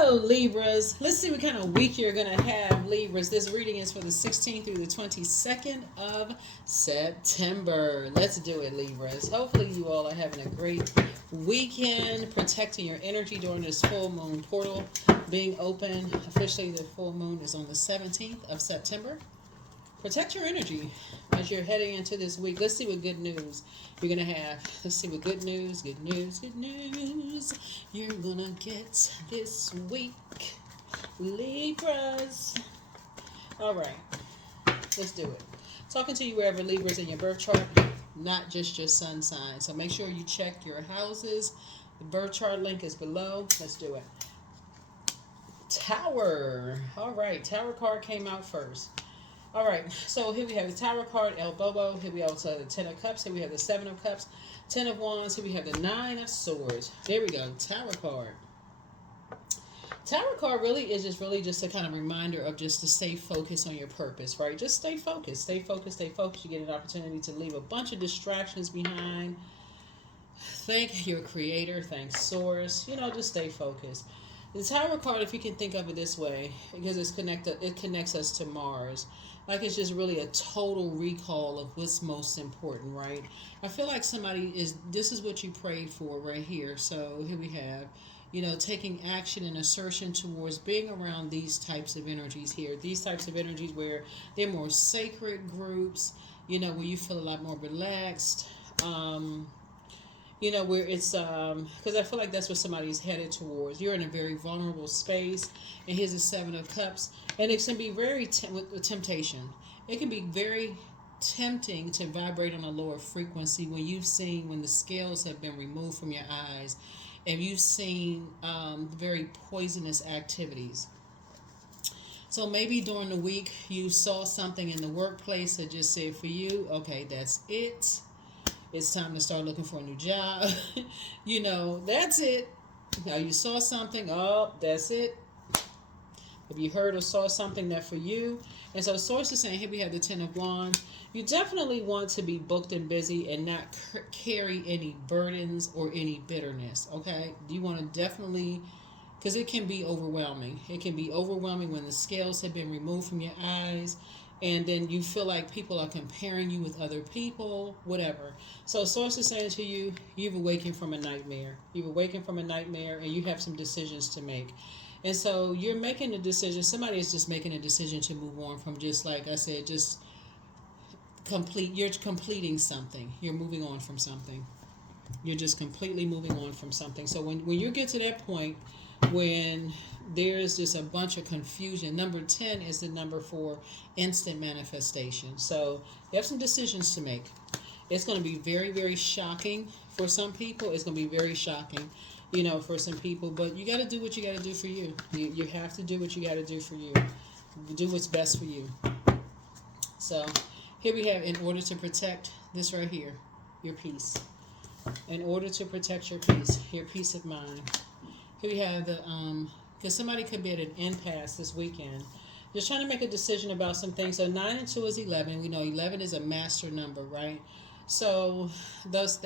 Hello, Libras. Let's see what kind of week you're going to have, Libras. This reading is for the 16th through the 22nd of September. Let's do it, Libras. Hopefully, you all are having a great weekend, protecting your energy during this full moon portal being open. Officially, the full moon is on the 17th of September. Protect your energy as you're heading into this week. Let's see what good news you're going to have. Let's see what good news you're going to get this week, Libras. All right, let's do it. Talking to you wherever Libras in your birth chart, not just your sun sign. So make sure you check your houses. The birth chart link is below. Let's do it. Tower. All right, Tower card came out first. All right, so here we have the Tower card, El Bobo. Here we also have the Ten of Cups. Here we have the Seven of Cups, Ten of Wands. Here we have the Nine of Swords. There we go, Tower card. Tower card really is just a kind of reminder of just to stay focused on your purpose, right? Just stay focused, stay focused, stay focused. You get an opportunity to leave a bunch of distractions behind. Thank your creator, thank source. Just stay focused. The Tower card, if you can think of it this way, because it connects us to Mars. Like it's just really a total recall of what's most important, right? I feel like this is what you prayed for right here. So here we have, taking action and assertion towards being around these types of energies here. These types of energies where they're more sacred groups, where you feel a lot more relaxed. Where it's because I feel like that's what somebody's headed towards. You're in a very vulnerable space, and here's the Seven of Cups, and it can be very with temptation. It can be very tempting to vibrate on a lower frequency when the scales have been removed from your eyes, and you've seen very poisonous activities. So maybe during the week you saw something in the workplace that just said for you, okay, that's it. It's time to start looking for a new job. That's it. Now you saw something, that's it. Have you heard or saw something that for you? And so source is saying, here we have the Ten of Wands. You definitely want to be booked and busy and not carry any burdens or any bitterness, okay? You want to definitely, because it can be overwhelming. It can be overwhelming when the scales have been removed from your eyes, and then you feel like people are comparing you with other people, whatever. So source is saying to you, you've awakened from a nightmare. You've awakened from a nightmare, and you have some decisions to make. And so you're making a decision. Somebody is just making a decision to move on from, just like I said, just you're completing something. You're moving on from something. You're just completely moving on from something. So when you get to that point, when there's just a bunch of confusion. Number 10 is the number for instant manifestation. So you have some decisions to make. It's going to be very, very shocking for some people. It's going to be very shocking, for some people. But you got to do what you got to do for you. You have to do what you got to do for you. Do what's best for you. So here we have, in order to protect this right here, your peace. In order to protect your peace of mind. Here we have because somebody could be at an impasse this weekend, just trying to make a decision about some things. So 9 and 2 is 11. We know 11 is a master number, right? So those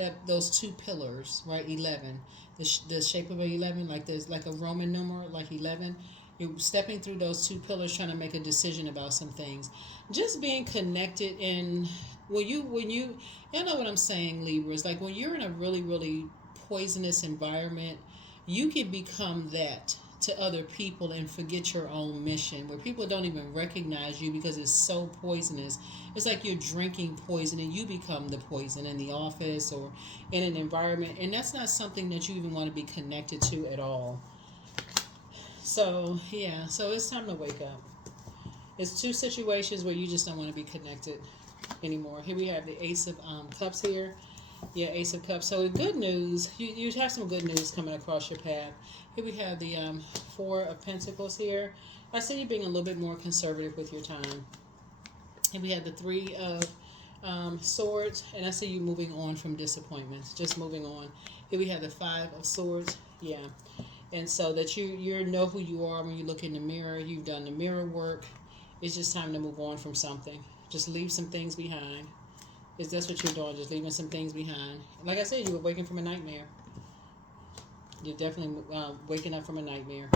two pillars, right? 11, the shape of 11, like there's like a Roman numeral, like 11. You're stepping through those two pillars, trying to make a decision about some things. Just being connected in when you know what I'm saying, Libras. Like when you're in a really, really poisonous environment, you can become that to other people and forget your own mission, where people don't even recognize you because it's so poisonous. It's like you're drinking poison and you become the poison in the office or in an environment, and that's not something that you even want to be connected to at all. So it's time to wake up. It's two situations where you just don't want to be connected anymore. Here we have the Ace of Cups here. Yeah, Ace of Cups. So the good news, you have some good news coming across your path. Here we have the Four of Pentacles here. I see you being a little bit more conservative with your time. Here we have the Three of Swords, and I see you moving on from disappointments, just moving on. Here we have the Five of Swords. Yeah. And so that you know who you are when you look in the mirror. You've done the mirror work. It's just time to move on from something. Just leave some things behind. That's what you're doing, just leaving some things behind. Like I said, you were waking from a nightmare. You're definitely waking up from a nightmare.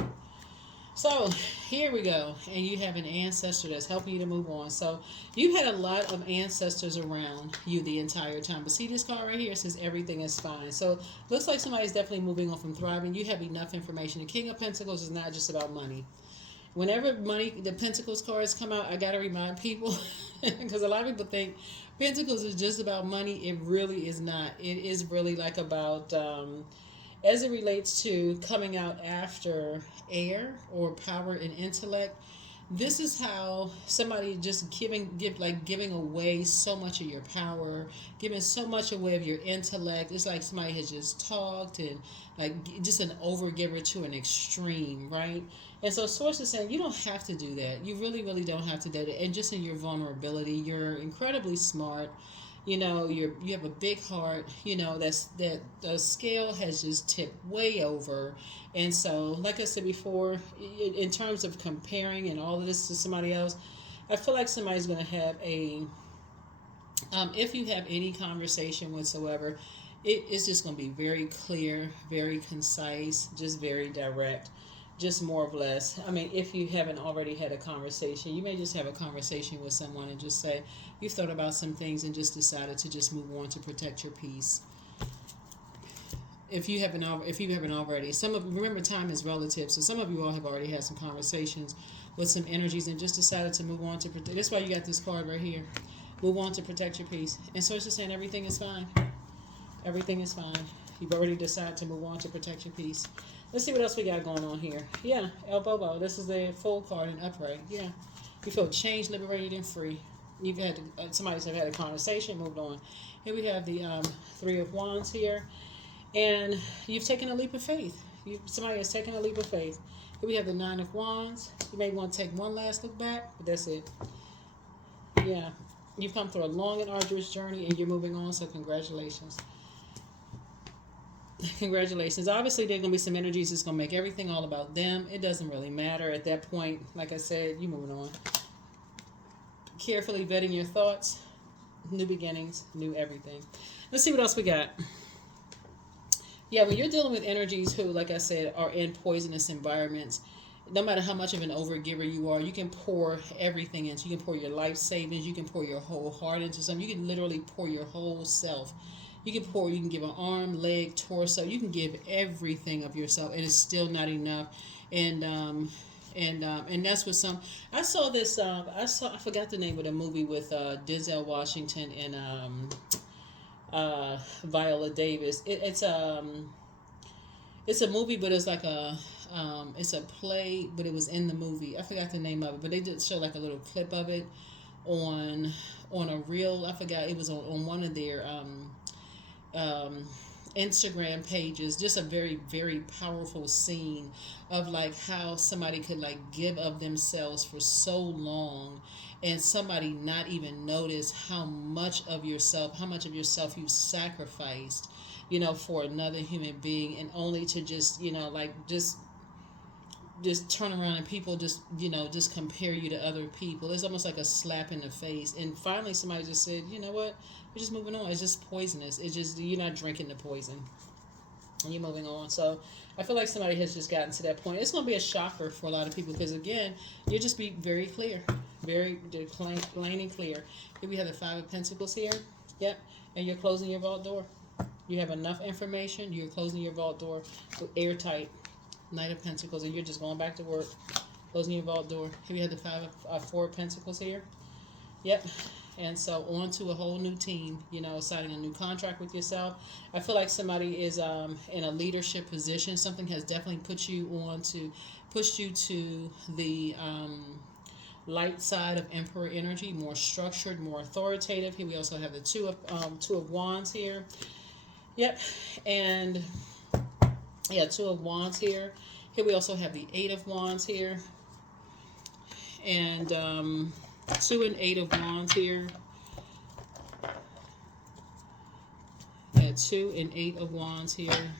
So here we go, and you have an ancestor that's helping you to move on. So you've had a lot of ancestors around you the entire time. But see this card right here says everything is fine. So looks like somebody's definitely moving on from thriving. You have enough information. The King of Pentacles is not just about money. Whenever money, the Pentacles cards come out, I gotta remind people because a lot of people think Pentacles is just about money. It really is not. It is really like about as it relates to coming out after air or power and intellect. This is how somebody just giving away so much of your power, giving so much away of your intellect. It's like somebody has just talked and like just an overgiver to an extreme, right? And so source is saying you don't have to do that. You really, really don't have to do that. And just in your vulnerability, you're incredibly smart. You have a big heart. That the scale has just tipped way over. And so, like I said before, in terms of comparing and all of this to somebody else, I feel like somebody's going to have if you have any conversation whatsoever, it's just going to be very clear, very concise, just very direct, just more or less. I mean, if you haven't already had a conversation, you may just have a conversation with someone and just say, you've thought about some things and just decided to just move on to protect your peace. If you haven't already, remember time is relative, so some of you all have already had some conversations with some energies and just decided to move on to protect. That's why you got this card right here. Move on to protect your peace. And so it's just saying everything is fine. Everything is fine. You've already decided to move on to protect your peace. Let's see what else we got going on here. Yeah, El Bobo. This is the full card in upright. Yeah, you feel changed, liberated, and free. You've had somebody's have had a conversation, moved on. Here we have the Three of Wands here. And you've taken a leap of faith. Somebody has taken a leap of faith. Here we have the Nine of Wands. You may want to take one last look back, but that's it. Yeah. You've come through a long and arduous journey, and you're moving on, so congratulations. Congratulations. Obviously, there are going to be some energies that's going to make everything all about them. It doesn't really matter at that point. Like I said, you're moving on. Carefully vetting your thoughts. New beginnings, new everything. Let's see what else we got. Yeah, when you're dealing with energies who, like I said, are in poisonous environments, no matter how much of an overgiver you are, you can pour everything into. You can pour your life savings. You can pour your whole heart into something. You can literally pour your whole self. You can give an arm, leg, torso. You can give everything of yourself, and it's still not enough. And that's what some. I saw this. I forgot the name of the movie with Denzel Washington and Viola Davis. It's a movie, but it's like it's a play, but it was in the movie. I forgot the name of it, but they did show like a little clip of it on a reel. I forgot, it was on one of their Instagram pages. Just a very, very powerful scene of like how somebody could like give of themselves for so long and somebody not even notice how much of yourself you sacrificed, for another human being, and only to just, just turn around and people just compare you to other people. It's almost like a slap in the face. And finally somebody just said, you know what, we're just moving on. It's just poisonous. It's just, you're not drinking the poison and you're moving on. So I feel like somebody has just gotten to that point. It's going to be a shocker for a lot of people because, again, you'll just be very clear, very plain and clear. Here we have the Five of Pentacles here. Yep. And you're closing your vault door. You have enough information. You're closing your vault door airtight. Knight of Pentacles, and you're just going back to work, closing your vault door. Here we have the Four of Pentacles here. Yep. And so on to a whole new team, signing a new contract with yourself. I feel like somebody is in a leadership position. Something has definitely pushed you to the light side of Emperor energy, more structured, more authoritative. Here we also have the Two of Wands here. Yep. And yeah, Two of Wands here. Here we also have the Eight of Wands here. And 2 and 8 of Wands here. Yeah, 2 and 8 of Wands here.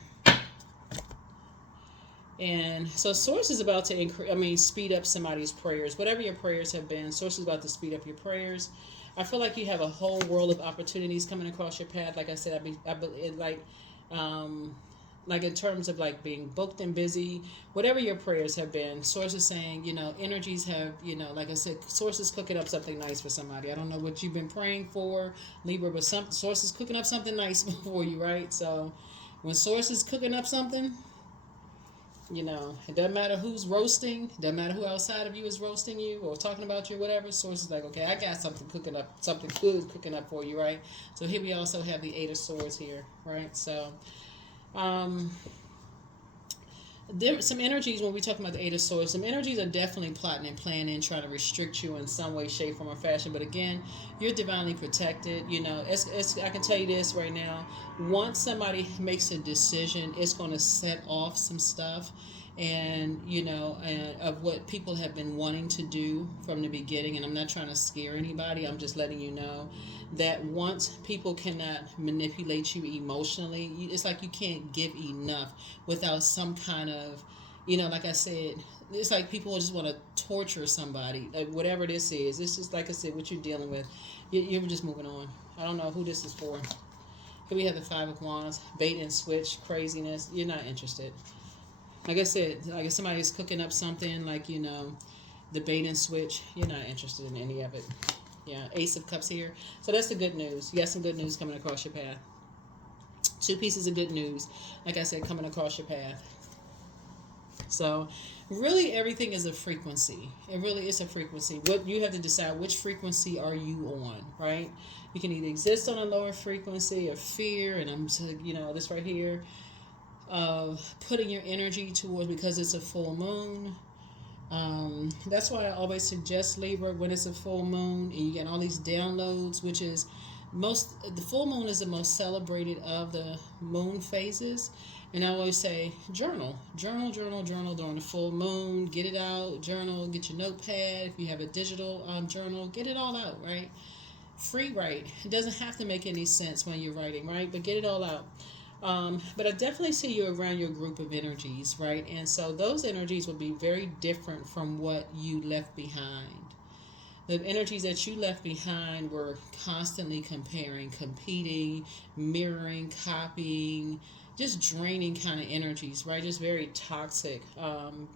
And so Source is about to speed up somebody's prayers. Whatever your prayers have been, Source is about to speed up your prayers. I feel like you have a whole world of opportunities coming across your path. Like I said, like in terms of like being booked and busy, whatever your prayers have been, source is saying, energies have, like I said, source is cooking up something nice for somebody. I don't know what you've been praying for, Libra, but some source is cooking up something nice for you, right? So when source is cooking up something, it doesn't matter who's roasting, it doesn't matter who outside of you is roasting you or talking about you or whatever. Source is like, okay, I got something cooking up, something good cooking up for you, right? So here we also have the Eight of Swords here, right? So there some energies when we talk about the Eight of Swords, some energies are definitely plotting and planning, trying to restrict you in some way, shape, form, or fashion. But again, you're divinely protected. I can tell you this right now. Once somebody makes a decision, it's going to set off some stuff, and of what people have been wanting to do from the beginning. And I'm not trying to scare anybody. I'm just letting you know that once people cannot manipulate you emotionally, it's like you can't give enough without some kind of, like I said, it's like people just want to torture somebody, like whatever this is. It's just like I said, what you're dealing with. You're just moving on. I don't know who this is for. Here we have the Five of Wands, bait and switch, craziness. You're not interested. Like I said, like if somebody's cooking up something, like, the bait and switch, you're not interested in any of it. Yeah, Ace of Cups here. So that's the good news. You got some good news coming across your path. Two pieces of good news, like I said, coming across your path. So really everything is a frequency. It really is a frequency. What you have to decide, which frequency are you on, right? You can either exist on a lower frequency of fear, and this right here, of putting your energy towards, because it's a full moon. That's why I always suggest, Libra, when it's a full moon and you get all these downloads, which is the full moon is the most celebrated of the moon phases. And I always say, journal during the full moon. Get it out, journal, get your notepad. If you have a digital journal, get it all out, right? Free write. It doesn't have to make any sense when you're writing, right? But get it all out. But I definitely see you around your group of energies, right? And so those energies will be very different from what you left behind. The energies that you left behind were constantly comparing, competing, mirroring, copying, just draining kind of energies, right? Just very toxic,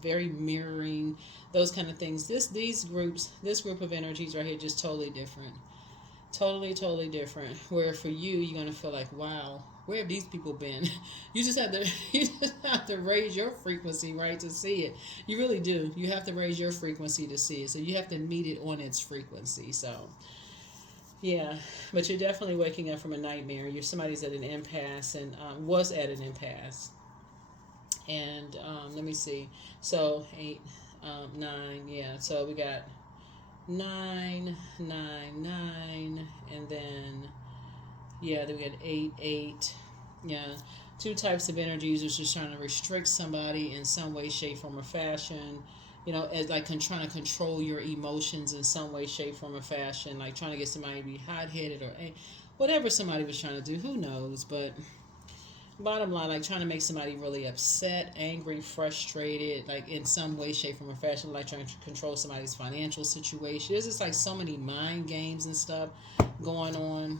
very mirroring, those kind of things. This group of energies right here, just totally different. Totally different. Where for you, you're going to feel like, wow, where have these people been? You just have to raise your frequency, right, to see it. You really do. You have to raise your frequency to see it. So you have to meet it on its frequency. So yeah, but you're definitely waking up from a nightmare. Somebody's at an impasse and was at an impasse. And let me see. So 8, 9, yeah. So we got 9, 9, 9, and then then we got 8, 8. Yeah, two types of energies is just trying to restrict somebody in some way, shape, form, or fashion. As like trying to control your emotions in some way, shape, form, or fashion. Like trying to get somebody to be hot-headed or whatever somebody was trying to do. Who knows? But bottom line, like trying to make somebody really upset, angry, frustrated, like in some way, shape, form, or fashion. Like trying to control somebody's financial situation. There's just like so many mind games and stuff going on.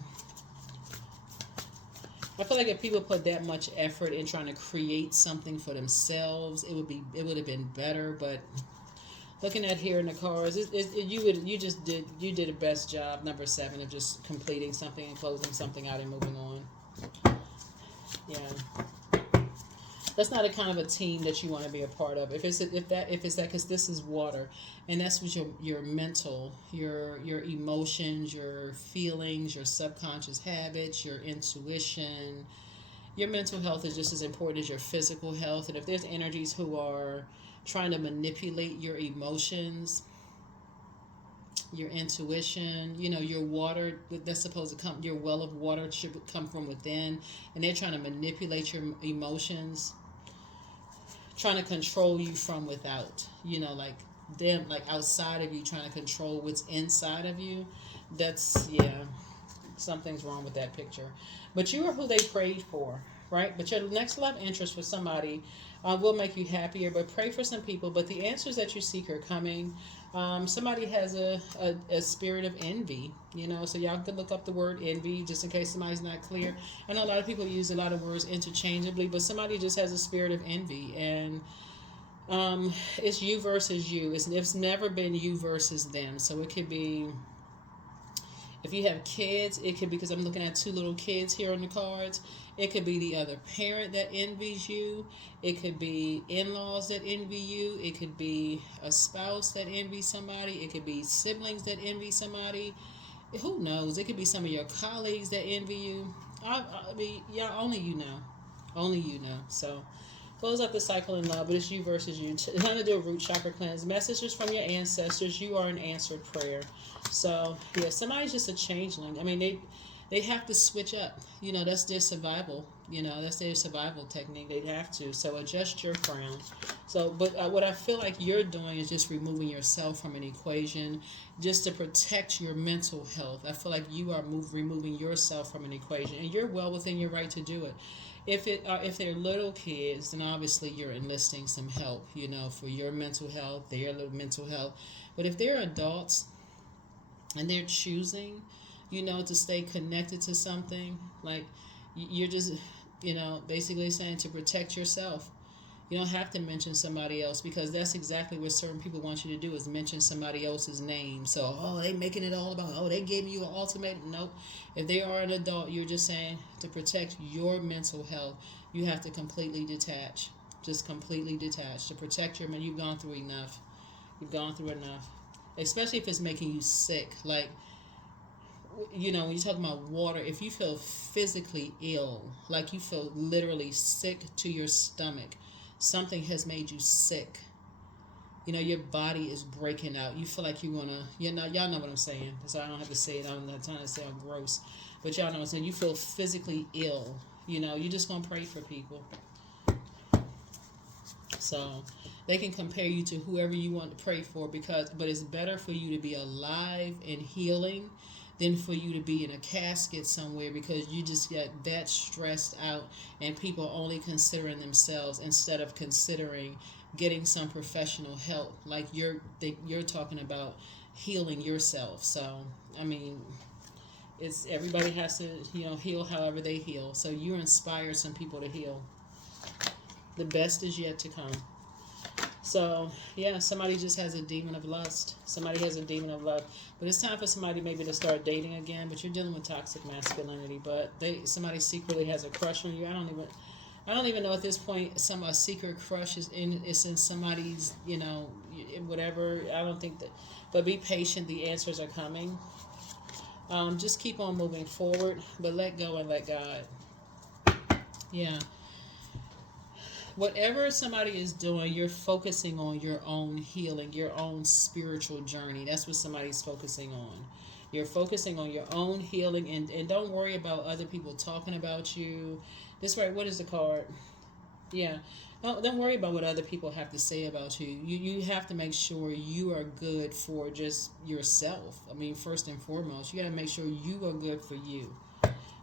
I feel like if people put that much effort in trying to create something for themselves, it would have been better. But looking at here in the cards, you did a best job, number 7, of just completing something and closing something out and moving on. Yeah, that's not a kind of a team that you want to be a part of. If it's that, because this is water, and that's what your mental, your emotions, your feelings, your subconscious habits, your intuition, your mental health is just as important as your physical health. And if there's energies who are trying to manipulate your emotions, your intuition, your water that's supposed to come, your well of water should come from within, and they're trying to manipulate your emotions, trying to control you from without, like them, like outside of you, trying to control what's inside of you. That's, something's wrong with that picture. But you are who they prayed for, right? But your next love interest for somebody will make you happier. But pray for some people. But the answers that you seek are coming. Somebody has a spirit of envy, so y'all can look up the word envy just in case somebody's not clear. I know a lot of people use a lot of words interchangeably, but somebody just has a spirit of envy, and it's you versus you. It's never been you versus them. So it could be, if you have kids, it could be, because I'm looking at two little kids here on the cards. It could be the other parent that envies you. It could be in-laws that envy you. It could be a spouse that envies somebody. It could be siblings that envy somebody. Who knows? It could be some of your colleagues that envy you. I mean, yeah, only you know. Only you know. So close up the cycle in love, but it's you versus you. Time to do a root chakra cleanse. Messages from your ancestors. You are an answered prayer. So yeah, somebody's just a changeling. I mean, they have to switch up. That's their survival. That's their survival technique. They'd have to. So adjust your crown. So, but what I feel like you're doing is just removing yourself from an equation, just to protect your mental health. I feel like you are removing yourself from an equation, and you're well within your right to do it. If they're little kids, then obviously you're enlisting some help, for your mental health, their little mental health. But if they're adults and they're choosing, to stay connected to something, like you're just, basically saying to protect yourself. You don't have to mention somebody else, because that's exactly what certain people want you to do, is mention somebody else's name. So, they making it all about, they gave you an ultimatum. Nope. If they are an adult, you're just saying to protect your mental health, you have to completely detach. Just completely detach. To protect your mental, you've gone through enough. You've gone through enough. Especially if it's making you sick. Like, when you talk about water, if you feel physically ill, like you feel literally sick to your stomach, something has made you sick. Your body is breaking out. You feel like y'all know what I'm saying. So I don't have to say it. I'm not trying to sound gross. But y'all know what I'm saying. You feel physically ill. You're just going to pray for people. So they can compare you to whoever you want to pray for, but it's better for you to be alive and healing than for you to be in a casket somewhere, because you just get that stressed out, and people only considering themselves instead of considering getting some professional help. Like you're talking about healing yourself. So I mean, it's everybody has to heal however they heal. So you inspire some people to heal. The best is yet to come. So, yeah, somebody just has a demon of lust. Somebody has a demon of love. But it's time for somebody maybe to start dating again. But you're dealing with toxic masculinity. But somebody secretly has a crush on you. I don't even know at this point a secret crush is in somebody's, whatever. I don't think that. But be patient. The answers are coming. Just keep on moving forward. But let go and let God. Yeah. Whatever somebody is doing, you're focusing on your own healing, your own spiritual journey. That's what somebody's focusing on. You're focusing on your own healing, and don't worry about other people talking about you. This right, what is the card? Yeah. Don't worry about what other people have to say about you. You have to make sure you are good for just yourself. I mean, first and foremost, you got to make sure you are good for you.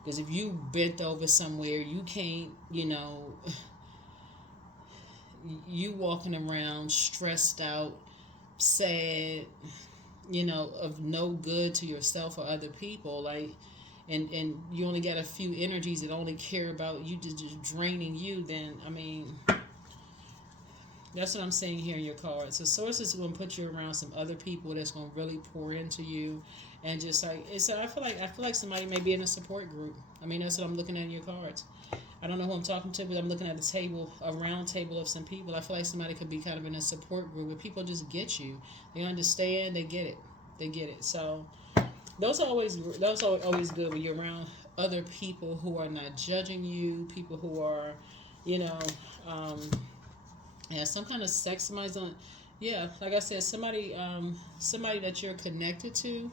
Because if you bent over somewhere, you can't, you walking around stressed out, sad, of no good to yourself or other people, like, and you only got a few energies that only care about you, just draining you, then I mean, that's what I'm saying here in your cards. So source is going to put you around some other people that's going to really pour into you, and just like I feel like somebody may be in a support group. I mean, that's what I'm looking at in your cards. I don't know who I'm talking to, but I'm looking at a round table of some people. I feel like somebody could be kind of in a support group where people just get you. They understand. They get it. So those are always good when you're around other people who are not judging you. People who are, some kind of sex. Somebody's on. Yeah, like I said, somebody that you're connected to.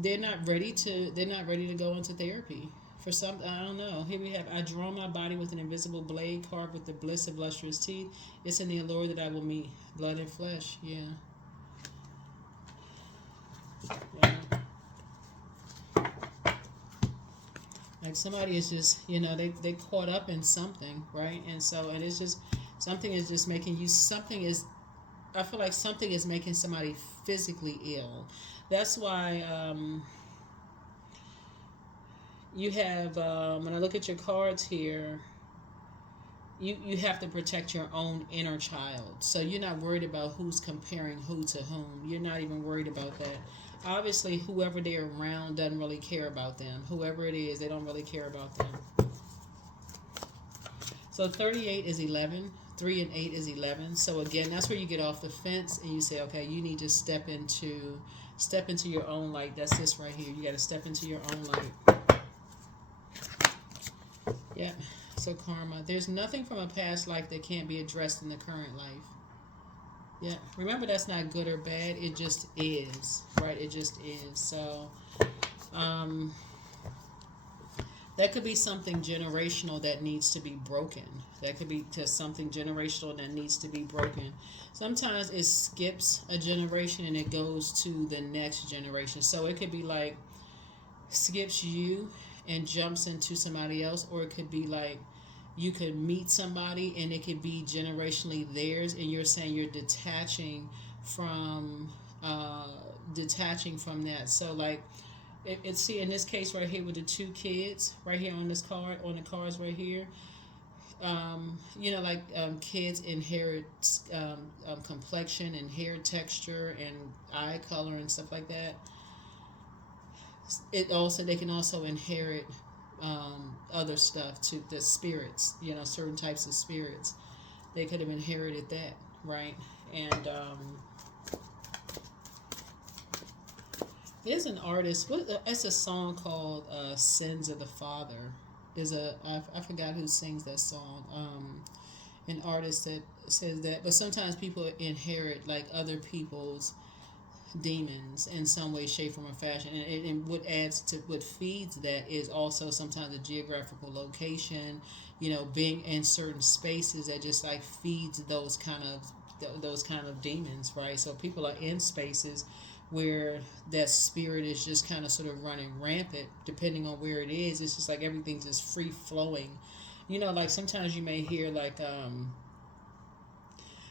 They're not ready to go into therapy. For some, I don't know. Here we have, I draw my body with an invisible blade carved with the bliss of lustrous teeth. It's in the allure that I will meet blood and flesh. Yeah. Yeah. Like somebody is just, they caught up in something, right? And it's just, something is just making you, something is, I feel like something is making somebody physically ill. That's why you have, when I look at your cards here, you have to protect your own inner child. So you're not worried about who's comparing who to whom. You're not even worried about that. Obviously, whoever they're around doesn't really care about them. Whoever it is, they don't really care about them. So 38 is 11. 3 and 8 is 11. So again, that's where you get off the fence and you say, okay, you need to step into your own light. That's this right here. You got to step into your own light. Yeah. So karma. There's nothing from a past life that can't be addressed in the current life. Yeah. Remember, that's not good or bad. It just is. Right? It just is. So, that could be something generational that needs to be broken. That could be just something generational that needs to be broken. Sometimes it skips a generation and it goes to the next generation. So it could be like skips you and jumps into somebody else, or it could be like you could meet somebody and it could be generationally theirs, and you're saying you're from detaching from that. So like it's see in this case right here with the two kids right here on this card, on the cards right here, kids inherit complexion and hair texture and eye color and stuff like that. They can also inherit other stuff to the spirits, certain types of spirits. They could have inherited that, right? And there's an artist. It's a song called "Sins of the Father." I forgot who sings that song. An artist that says that. But sometimes people inherit like other people's demons in some way, shape, form, or fashion. And what feeds that is also sometimes a geographical location. Being in certain spaces that just like feeds those kind of demons, right? So people are in spaces where that spirit is just kind of sort of running rampant, depending on where it is. It's just like everything's just free flowing. Like sometimes you may hear like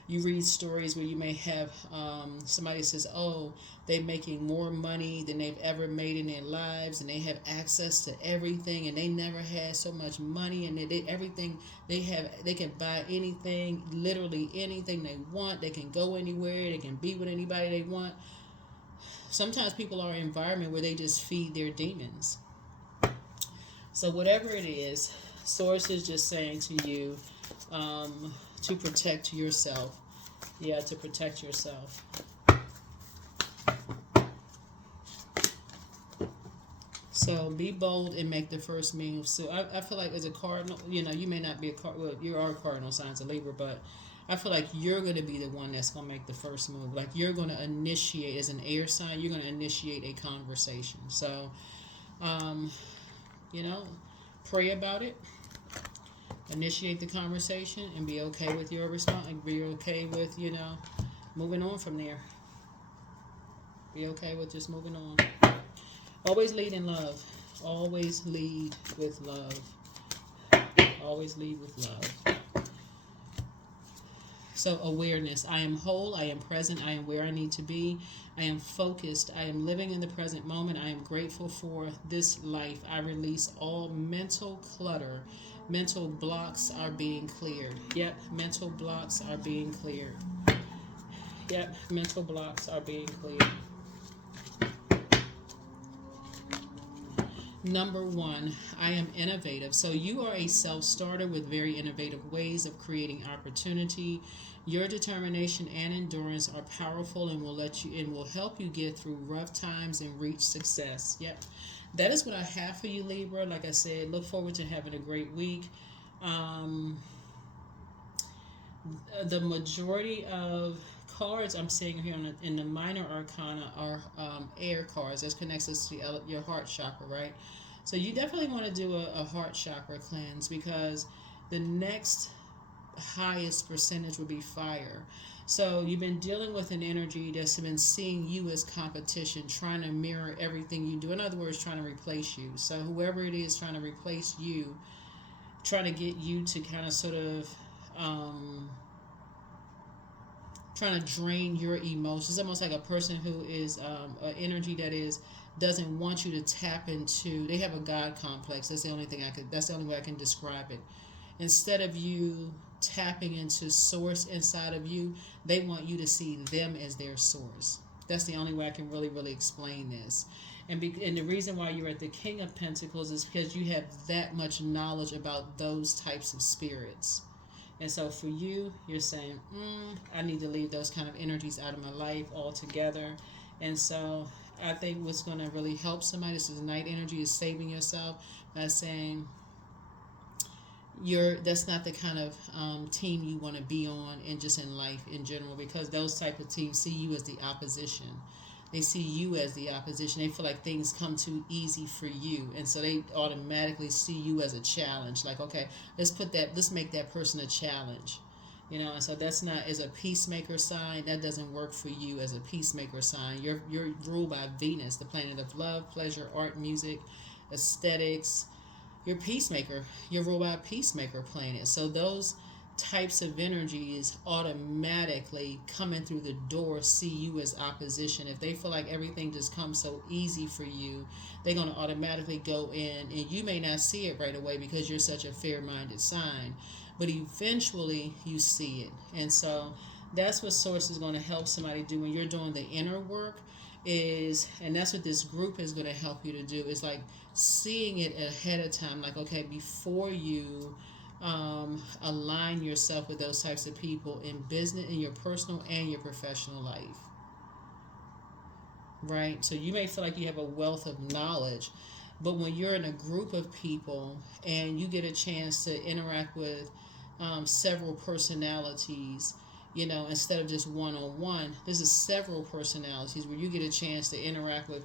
you read stories where you may have somebody says, oh, they're making more money than they've ever made in their lives, and they have access to everything, and they never had so much money, and everything they have, they can buy anything, literally anything they want. They can go anywhere. They can be with anybody they want. Sometimes people are in an environment where they just feed their demons. So whatever it is, Source is just saying to you to protect yourself. Yeah, to protect yourself. So be bold and make the first move. So I feel like as a cardinal, you may not be a cardinal. Well, you are a cardinal signs of Libra, but I feel like you're going to be the one that's going to make the first move. Like you're going to initiate, as an air sign, you're going to initiate a conversation. So, pray about it. Initiate the conversation and be okay with your response. And be okay with, moving on from there. Be okay with just moving on. Always lead in love. Always lead with love. Always lead with love. So awareness. I am whole. I am present. I am where I need to be. I am focused. I am living in the present moment. I am grateful for this life. I release all mental clutter. Mental blocks are being cleared. Yep, mental blocks are being cleared. Yep, mental blocks are being cleared. Number 1, I am innovative. So you are a self-starter with very innovative ways of creating opportunity. Your determination and endurance are powerful and will help you get through rough times and reach success. Yep. That is what I have for you, Libra. Like I said, look forward to having a great week. The majority of cards I'm seeing here in the minor arcana are air cards. That connects us to your heart chakra, right? So you definitely want to do a heart chakra cleanse, because the next highest percentage would be fire. So you've been dealing with an energy that's been seeing you as competition, trying to mirror everything you do. In other words, trying to replace you. So whoever it is trying to replace you, trying to get you to kind of sort of trying to drain your emotions. It's almost like a person who is an energy that is doesn't want you to tap into. They have a God complex. That's the only thing I could. That's the only way I can describe it. Instead of you tapping into source inside of you, they want you to see them as their source. That's the only way I can really explain this. And the reason why you're at the King of Pentacles is because you have that much knowledge about those types of spirits. And so for you, you're saying, I need to leave those kind of energies out of my life altogether. And so I think what's going to really help somebody, this is night energy, is saving yourself by saying, that's not the kind of team you want to be on, and just in life in general, because those type of teams see you as the opposition. They see you as the opposition. They feel like things come too easy for you, and so they automatically see you as a challenge. Like, okay, let's make that person a challenge, And so that's not, as a peacemaker sign, that doesn't work for you as a peacemaker sign. You're ruled by Venus, the planet of love, pleasure, art, music, aesthetics. You're peacemaker. You're ruled by a peacemaker planet. So those types of energies automatically coming through the door see you as opposition. If they feel like everything just comes so easy for you, they're going to automatically go in, and you may not see it right away because you're such a fair-minded sign, but eventually you see it. And so that's what Source is going to help somebody do when you're doing the inner work, and that's what this group is going to help you to do, is like seeing it ahead of time. Like, okay, before you align yourself with those types of people in business, in your personal and your professional life, right? So you may feel like you have a wealth of knowledge, but when you're in a group of people and you get a chance to interact with several personalities, instead of just one-on-one, this is several personalities where you get a chance to interact with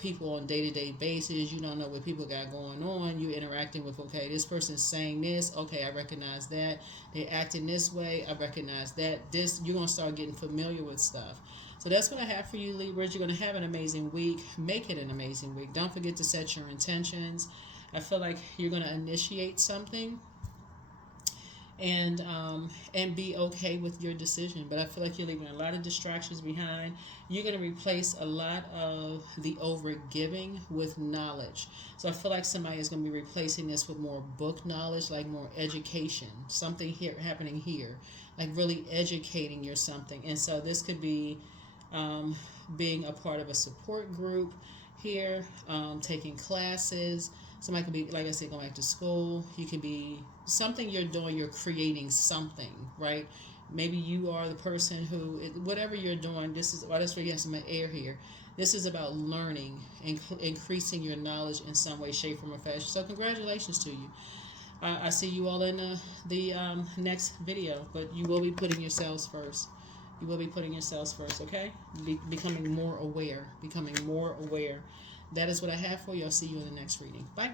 people on day-to-day basis. You don't know what people got going on. You're interacting with, okay, this person's saying this, okay, I recognize that. They're acting this way, I recognize that. You're going to start getting familiar with stuff. So that's what I have for you, Libras. You're going to have an amazing week. Make it an amazing week. Don't forget to set your intentions. I feel like you're going to initiate something and be okay with your decision. But I feel like you're leaving a lot of distractions behind. You're going to replace a lot of the over-giving with knowledge. So I feel like somebody is going to be replacing this with more book knowledge, like more education, something here happening here, like really educating you something. And so this could be being a part of a support group here, taking classes. Somebody could be, like I said, going back to school. You could be something you're doing, you're creating something, right? Maybe you are the person who, whatever you're doing, that's where you have some air here. This is about learning and increasing your knowledge in some way, shape, form, or fashion. So congratulations to you. I see you all in the next video, but you will be putting yourselves first. You will be putting yourselves first, okay? Becoming more aware. That is what I have for you. I'll see you in the next reading. Bye.